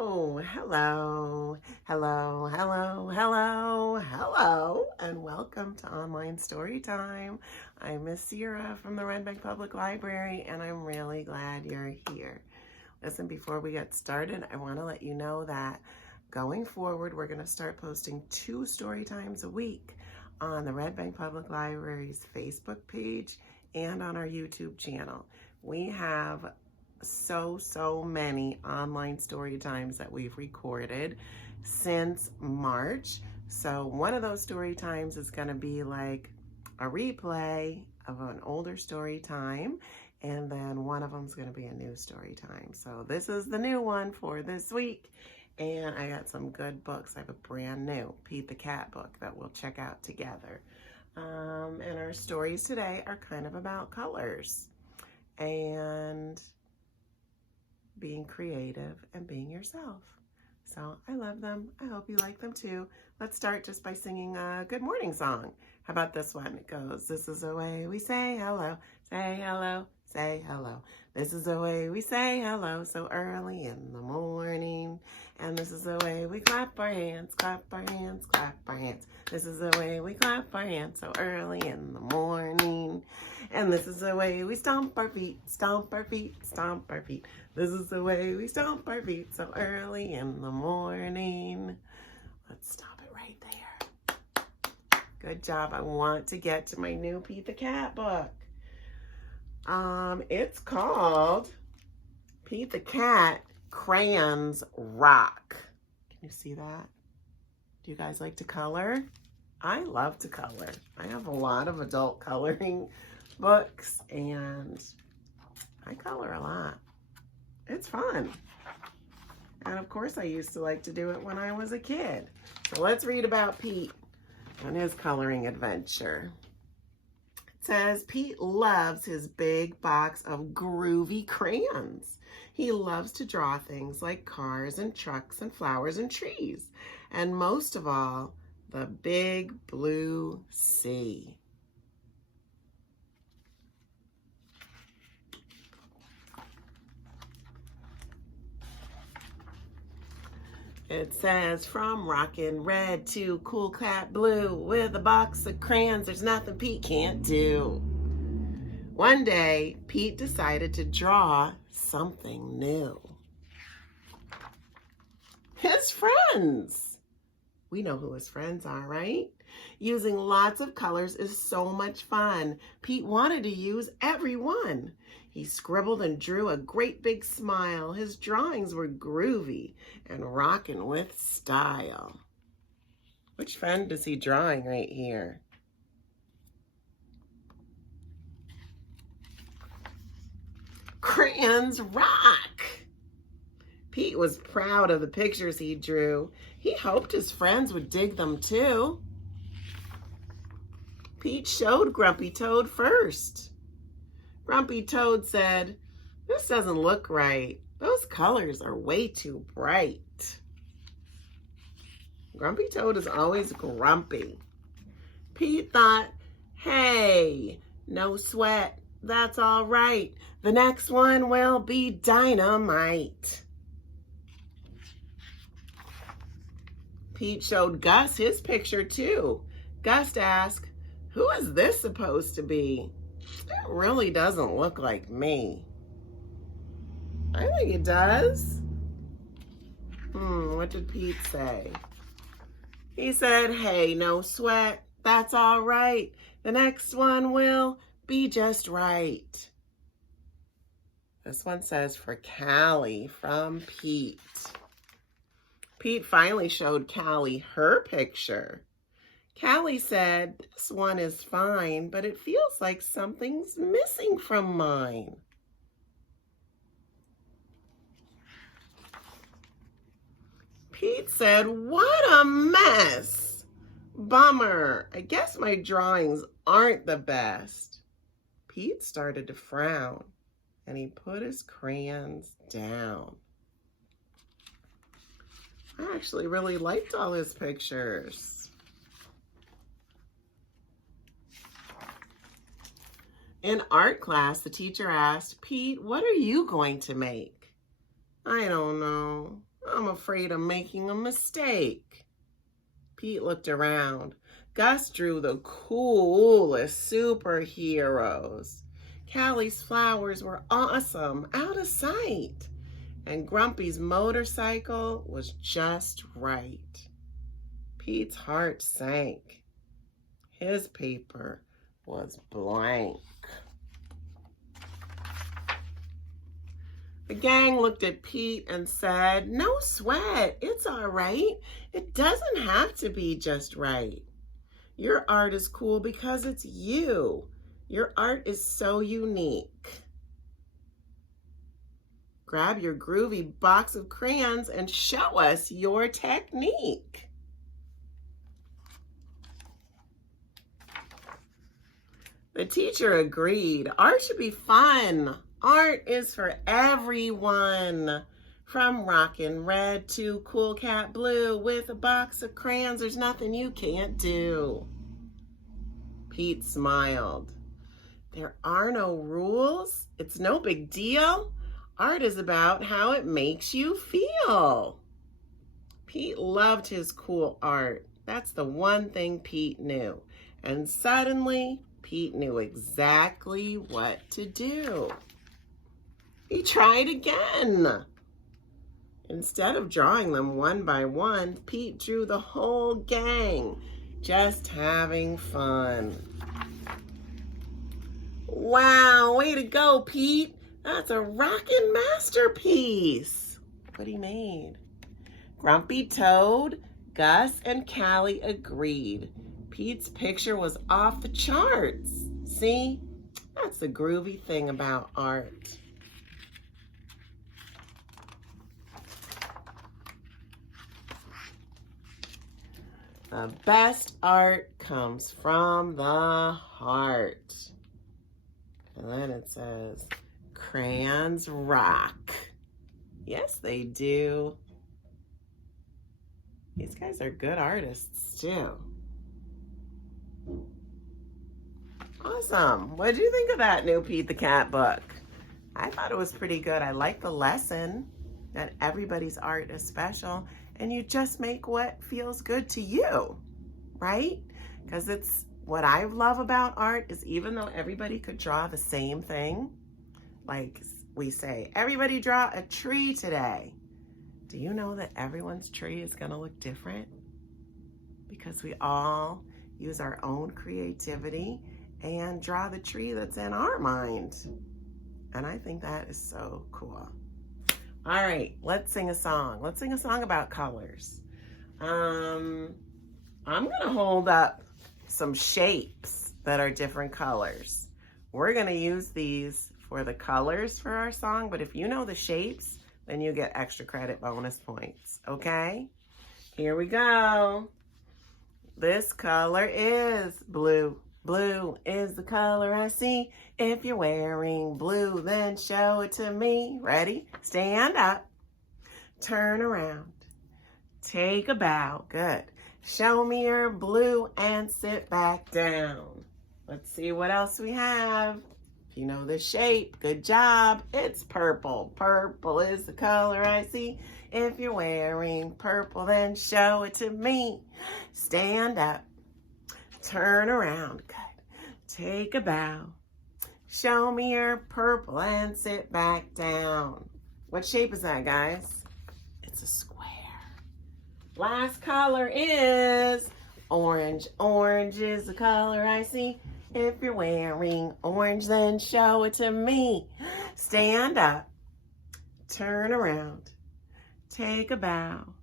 Hello, and welcome to Online Storytime. I'm Miss Sierra from the Red Bank Public Library, and I'm really glad you're here. Listen, before we get started, I want to let you know that going forward, we're going to start posting 2 story times a week on the Red Bank Public Library's Facebook page and on our YouTube channel. We have so many online story times that we've recorded since March. So one of those story times is going to be like a replay of an older story time, and then one of them is going to be a new story time. So this is the new one for this week, and I got some good books. I have a brand new Pete the Cat book that we'll check out together. And our stories today are kind of about colors and being creative and being yourself. So I love them. I hope you like them too. Let's start just by singing a good morning song. How about this one? It goes, this is the way we say hello, say hello, say hello. This is the way we say hello so early in the morning. And this is the way we clap our hands, clap our hands, clap our hands. This is the way we clap our hands so early in the morning. And this is the way we stomp our feet, stomp our feet, stomp our feet. This is the way we stomp our feet so early in the morning. Let's stop it right there. Good job. I want to get to my new Pete the Cat book. It's called Pete the Cat Crayons Rock. Can you see that? Do you guys like to color? I love to color. I have a lot of adult coloring books and I color a lot. It's fun. And of course I used to like to do it when I was a kid. So let's read about Pete and his coloring adventure. It says Pete loves his big box of groovy crayons. He loves to draw things like cars and trucks and flowers and trees. And most of all, the big blue sea. It says, from rockin' red to cool cat blue, with a box of crayons, there's nothing Pete can't do. One day, Pete decided to draw something new. His friends. We know who his friends are, right? Using lots of colors is so much fun. Pete wanted to use every one. He scribbled and drew a great big smile. His drawings were groovy and rockin' with style. Which friend is he drawing right here? Crayons rock! Pete was proud of the pictures he drew. He hoped his friends would dig them too. Pete showed Grumpy Toad first. Grumpy Toad said, "This doesn't look right. Those colors are way too bright." Grumpy Toad is always grumpy. Pete thought, hey, no sweat. That's all right. The next one will be dynamite. Pete showed Gus his picture too. Gus asked, who is this supposed to be? It really doesn't look like me. I think it does. What did Pete say? He said, hey, no sweat. That's all right. The next one will be just right. This one says for Callie from Pete. Pete finally showed Callie her picture. Callie said, this one is fine, but it feels like something's missing from mine. Pete said, what a mess. Bummer. I guess my drawings aren't the best. Pete started to frown and he put his crayons down. I actually really liked all his pictures. In art class, the teacher asked, Pete, what are you going to make? I don't know. I'm afraid of making a mistake. Pete looked around. Gus drew the coolest superheroes. Callie's flowers were awesome, out of sight. And Grumpy's motorcycle was just right. Pete's heart sank. His paper was blank. The gang looked at Pete and said, "No sweat, it's all right. It doesn't have to be just right. Your art is cool because it's you. Your art is so unique. Grab your groovy box of crayons and show us your technique." The teacher agreed. Art should be fun. Art is for everyone. From Rockin' Red to Cool Cat Blue, with a box of crayons, there's nothing you can't do. Pete smiled. There are no rules. It's no big deal. Art is about how it makes you feel. Pete loved his cool art. That's the one thing Pete knew. And suddenly, Pete knew exactly what to do. He tried again. Instead of drawing them one by one, Pete drew the whole gang, just having fun. Wow, way to go, Pete. That's a rockin' masterpiece. What he made. Grumpy Toad, Gus, and Callie agreed. Pete's picture was off the charts. See, that's the groovy thing about art. The best art comes from the heart. And then it says, crayons rock. Yes, they do. These guys are good artists too. Awesome. What did you think of that new Pete the Cat book? I thought it was pretty good. I like the lesson that everybody's art is special and you just make what feels good to you, right? Because it's what I love about art is even though everybody could draw the same thing, like we say, everybody draw a tree today. Do you know that everyone's tree is going to look different? Because we all use our own creativity and draw the tree that's in our mind. And I think that is so cool. All right, let's sing a song. Let's sing a song about colors. I'm gonna hold up some shapes that are different colors. We're gonna use these for the colors for our song, but if you know the shapes, then you get extra credit bonus points, okay? Here we go. This color is blue. Blue is the color I see. If you're wearing blue, then show it to me. Ready? Stand up. Turn around. Take a bow. Good. Show me your blue and sit back down. Let's see what else we have. If you know the shape, good job. It's purple. Purple is the color I see. If you're wearing purple, then show it to me. Stand up. Turn around. Good. Take a bow. Show me your purple and sit back down. What shape is that, guys? It's a square. Last color is orange. Orange is the color I see. If you're wearing orange, then show it to me. Stand up. Turn around. Take a bow.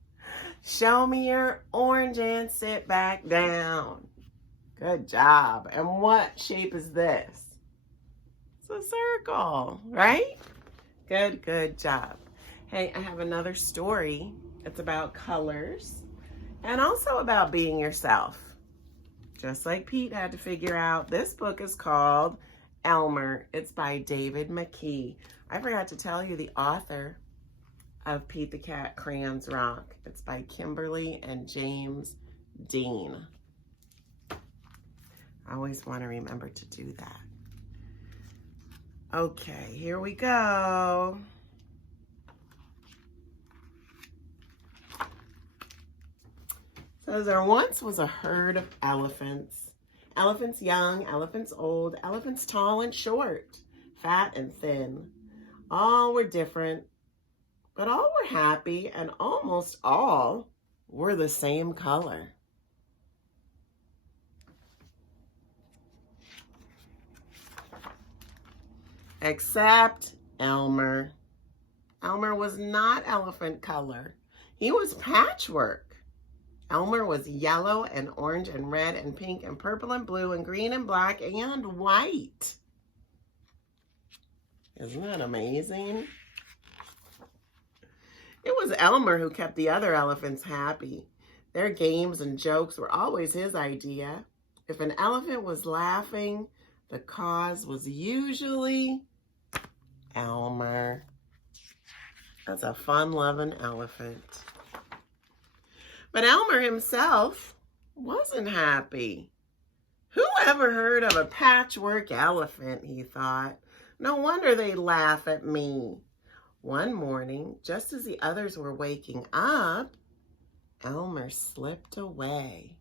Show me your orange and sit back down. Good job. And what shape is this? It's a circle, right? Good job. Hey, I have another story. It's about colors and also about being yourself. Just like Pete had to figure out, this book is called Elmer. It's by David McKee. I forgot to tell you the author of Pete the Cat Crayons Rock. It's by Kimberly and James Dean. I always want to remember to do that. Okay, here we go. says there once was a herd of elephants. Elephants young, elephants old, elephants tall and short, fat and thin. All were different, but all were happy, and almost all were the same color. Except Elmer. Elmer was not elephant color. He was patchwork. Elmer was yellow and orange and red and pink and purple and blue and green and black and white. Isn't that amazing? It was Elmer who kept the other elephants happy. Their games and jokes were always his idea. If an elephant was laughing, the cause was usually Elmer. That's a fun-loving elephant. But Elmer himself wasn't happy. Who ever heard of a patchwork elephant, he thought. No wonder they laugh at me. One morning, just as the others were waking up, Elmer slipped away.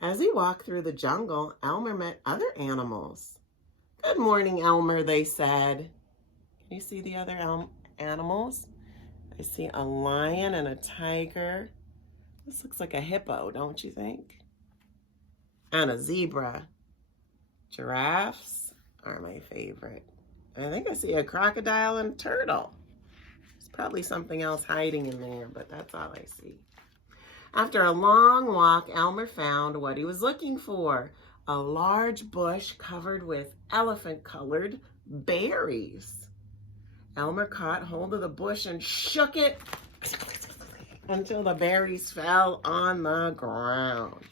As he walked through the jungle, Elmer met other animals. Good morning, Elmer, they said. Can you see the other animals? I see a lion and a tiger. This looks like a hippo, don't you think? And a zebra. Giraffes are my favorite. I think I see a crocodile and a turtle. There's probably something else hiding in there, but that's all I see. After a long walk, Elmer found what he was looking for. A large bush covered with elephant-colored berries. Elmer caught hold of the bush and shook it until the berries fell on the ground.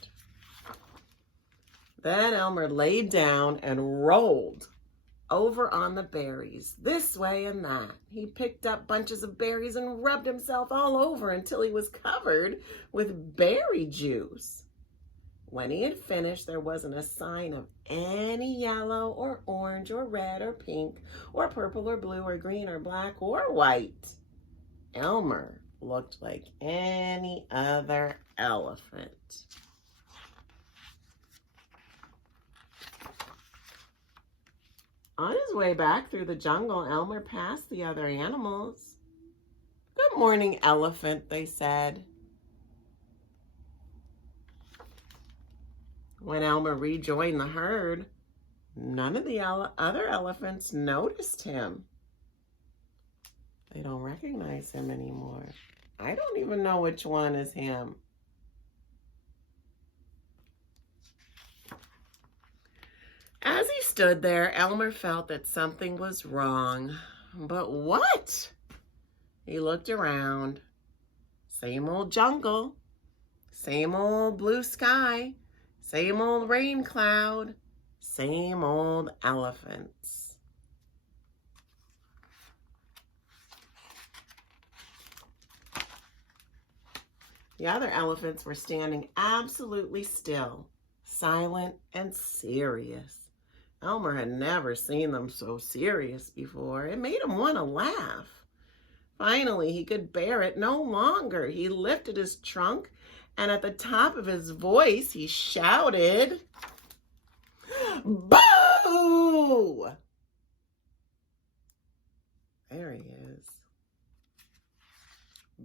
Then Elmer laid down and rolled over on the berries, this way and that. He picked up bunches of berries and rubbed himself all over until he was covered with berry juice. When he had finished, there wasn't a sign of any yellow or orange or red or pink or purple or blue or green or black or white. Elmer looked like any other elephant. On his way back through the jungle, Elmer passed the other animals. Good morning, elephant, they said. When Elmer rejoined the herd, none of the other elephants noticed him. They don't recognize him anymore. I don't even know which one is him. As he stood there, Elmer felt that something was wrong. But what? He looked around. Same old jungle, same old blue sky, same old rain cloud, same old elephants. The other elephants were standing absolutely still, silent and serious. Elmer had never seen them so serious before. It made him want to laugh. Finally, he could bear it no longer. He lifted his trunk, and at the top of his voice, he shouted, "Boo!" There he is.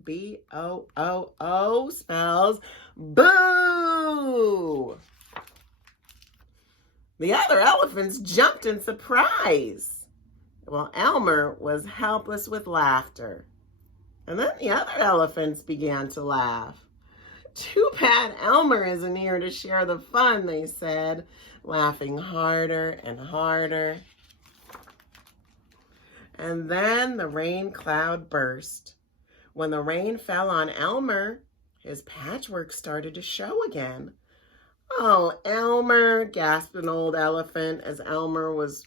B-O-O-O spells boo! The other elephants jumped in surprise, while Elmer was helpless with laughter. And then the other elephants began to laugh. Too bad Elmer isn't here to share the fun, they said, laughing harder and harder. And then the rain cloud burst. When the rain fell on Elmer, his patchwork started to show again. "Oh, Elmer," gasped an old elephant as Elmer was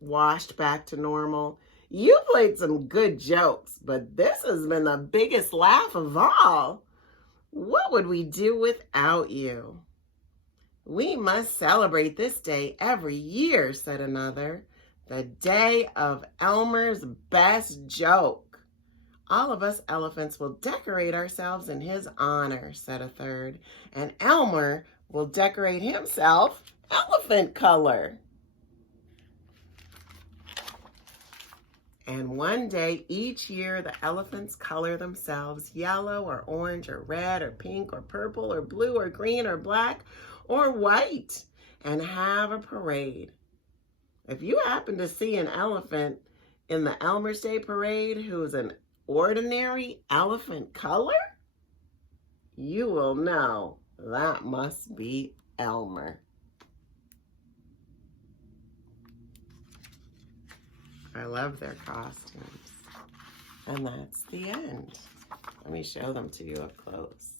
washed back to normal. "You played some good jokes, but this has been the biggest laugh of all. What would we do without you?" "We must celebrate this day every year," said another. "The day of Elmer's best joke." All of us elephants will decorate ourselves in his honor, said a third. And Elmer will decorate himself elephant color. And one day, each year, the elephants color themselves yellow or orange or red or pink or purple or blue or green or black or white and have a parade. If you happen to see an elephant in the Elmer's Day Parade who's an ordinary elephant color, you will know that must be Elmer. I love their costumes. And that's the end. Let me show them to you up close.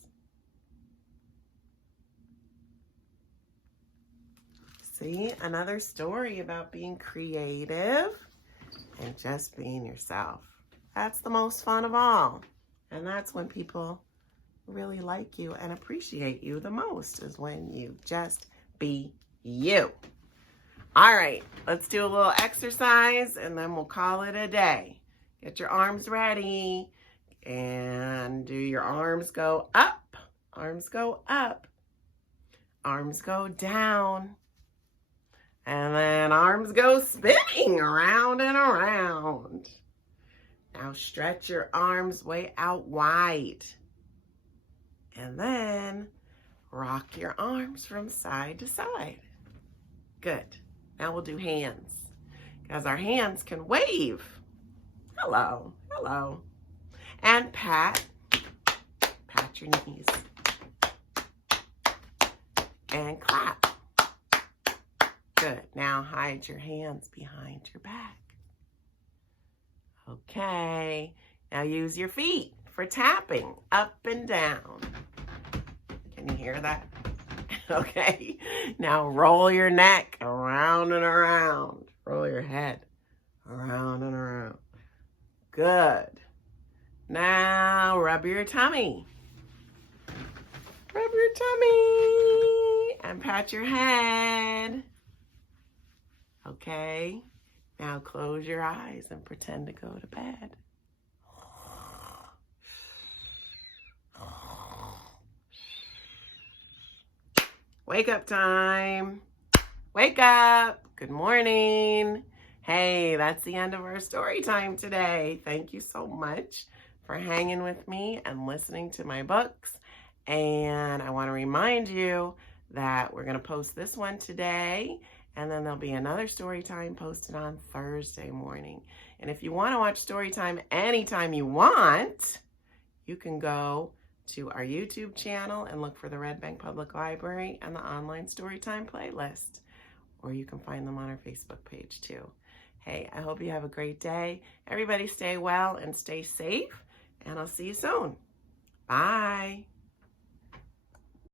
See, another story about being creative and just being yourself. That's the most fun of all. And that's when people really like you and appreciate you the most, is when you just be you. All right, let's do a little exercise and then we'll call it a day. Get your arms ready and do your arms go up, arms go up, arms go down, and then arms go spinning around and around. Now stretch your arms way out wide. And then rock your arms from side to side. Good. Now we'll do hands, because our hands can wave. Hello, hello. And pat your knees. And clap. Good. Now hide your hands behind your back. Okay. Now use your feet for tapping up and down. Can you hear that? Okay. Now roll your neck around and around. Roll your head around and around. Good. Now rub your tummy. Rub your tummy and pat your head. Okay. Now close your eyes and pretend to go to bed. Wake up time. Wake up. Good morning. Hey, that's the end of our story time today. Thank you so much for hanging with me and listening to my books. And I want to remind you that we're going to post this one today, and then there'll be another story time posted on Thursday morning. And if you want to watch story time anytime you want, you can go to our YouTube channel and look for the Red Bank Public Library and the online Storytime playlist. Or you can find them on our Facebook page too. Hey, I hope you have a great day. Everybody stay well and stay safe, and I'll see you soon. Bye.